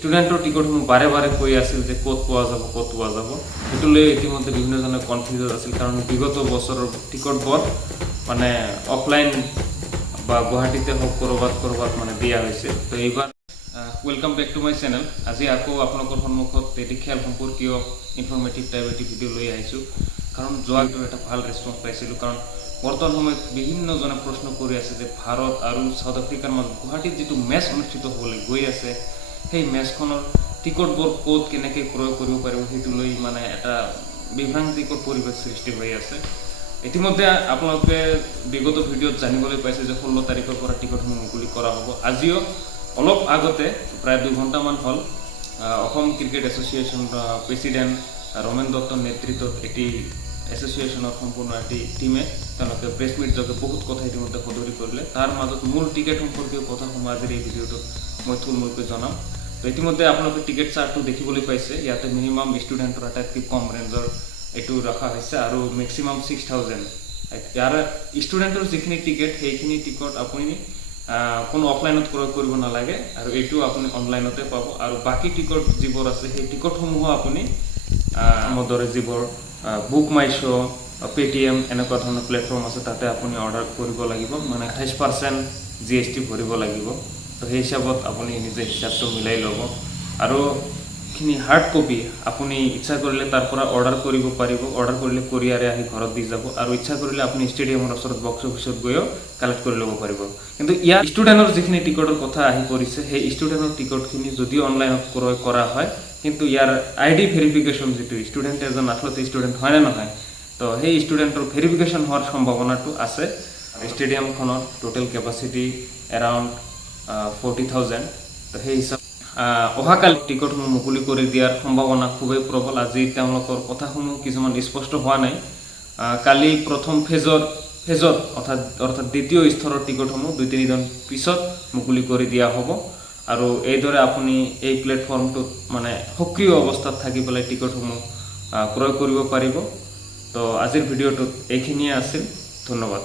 স্টুডেন্টৰ টিকটসমূহ বাৰে বাৰে কৈ আছিল যে ক'ত পোৱা যাব সেইটো লৈ ইতিমধ্যে বিভিন্নজনে কনফিউজ আছিল কাৰণ বিগত বছৰৰ টিকটবোৰ মানে অফলাইন বা গুৱাহাটীতে হওক কৰবাত মানে দিয়া হৈছে তো এইবাৰ welcome back to my channel আজি আকৌ আপোনালোকৰ সন্মুখত এটি খেল সম্পৰ্কীয় ইনফৰমেটিভ টাইপ এটি ভিডিঅ' লৈ আহিছোঁ কাৰণ যোৱাটো এটা ভাল ৰেছপন্স পাইছিলোঁ কাৰণ বৰ্তমান সময়ত বিভিন্নজনে প্ৰশ্ন কৰি আছে যে ভাৰত আৰু সাউথ আফ্ৰিকাৰ মাজত গুৱাহাটীত যিটো মেচ অনুষ্ঠিত হ'বলৈ গৈ আছে সেই মেচখনৰ টিকটবোৰ ক'ত কেনেকৈ ক্ৰয় কৰিব পাৰিব সেইটো লৈ মানে এটা বিভ্ৰান্তিকৰ পৰিৱেশ সৃষ্টি হৈ আছে ইতিমধ্যে আপোনালোকে বিগত ভিডিঅ'ত জানিবলৈ পাইছে যে 16 তাৰিখৰ পৰা টিকটসমূহ মুকলি কৰা হ'ব আজিও অলপ আগতে প্ৰায় 2 ঘণ্টামান হ'ল Assam cricket association president Ramen দত্তৰ নেতৃত্বত এটি এছ'চিয়েশ্যনৰ সম্পূৰ্ণ এটি টিমে তেওঁলোকে প্ৰেছ মিট যোগে বহুত কথা ইতিমধ্যে সদৰি কৰিলে তাৰ মাজত মূল টিকেট সম্পৰ্কীয় কথাসমূহ আজিৰ এই ভিডিঅ'টোত মই থুলমূলকৈ জনাম তো ইতিমধ্যে আপোনালোকে টিকেট চাৰ্টটো দেখিবলৈ পাইছে ইয়াতে মিনিমাম ষ্টুডেণ্টৰ আটাইতকৈ কম ৰেঞ্জৰ এইটো ৰখা হৈছে আৰু মেক্সিমাম 6000 ইয়াৰ ষ্টুডেণ্টৰ যিখিনি টিকেট সেইখিনি টিকট আপুনি কোনো অফলাইনত ক্ৰয় কৰিব নালাগে আৰু এইটো আপুনি অনলাইনতে পাব আৰু বাকী টিকট যিবোৰ আছে সেই টিকটসমূহ আপুনি মদৰে যিবোৰ বুক মাই শ্ব' পেটিএম এনেকুৱা ধৰণৰ প্লেটফৰ্ম আছে তাতে আপুনি অৰ্ডাৰ কৰিব লাগিব মানে 28% GST ভৰিব লাগিব তো সেই হিচাপত আপুনি নিজে হিচাপটো মিলাই ল'ব আৰু খিনি হাৰ্ড কপি আপুনি ইচ্ছা কৰিলে তাৰ পৰা অৰ্ডাৰ কৰিব পাৰিব অৰ্ডাৰ কৰিলে কোৰিয়াৰে আহি ঘৰত দি যাব আৰু ইচ্ছা কৰিলে আপুনি ষ্টেডিয়ামৰ ওচৰত বক্স অফিচত গৈও কালেক্ট কৰি ল'ব পাৰিব কিন্তু ইয়াৰ ষ্টুডেণ্টৰ যিখিনি টিকটৰ কথা আহি পৰিছে সেই ষ্টুডেণ্টৰ টিকটখিনি যদিও অনলাইনত ক্ৰয় কৰা হয় কিন্তু ইয়াৰ আইডি ভেৰিফিকেশ্যন যিটো ষ্টুডেণ্ট এজন আচলতে ষ্টুডেণ্ট হয় নে নহয় তো সেই ষ্টুডেণ্টৰ ভেৰিফিকেশ্যন হোৱাৰ সম্ভাৱনাটো আছে ষ্টেডিয়ামখনৰ টোটেল কেপাচিটি এৰাউণ্ড 40,000 তো সেই হিচাপ অহাকাল টিকটসমূহ মুকলি কৰি দিয়াৰ সম্ভাৱনা খুবেই প্ৰবল আজি তেওঁলোকৰ কথাসমূহ কিছুমান স্পষ্ট হোৱা নাই কালি প্ৰথম ফেজত অৰ্থাৎ দ্বিতীয় স্তৰৰ টিকটসমূহ 2-3 দিন পিছত মুকলি কৰি দিয়া হ'ব আৰু এইদৰে আপুনি এই প্লেটফৰ্মটোত মানে সক্ৰিয় অৱস্থাত থাকি পেলাই টিকটসমূহ ক্ৰয় কৰিব পাৰিব তো আজিৰ ভিডিঅ'টোত এইখিনিয়ে আছিল ধন্যবাদ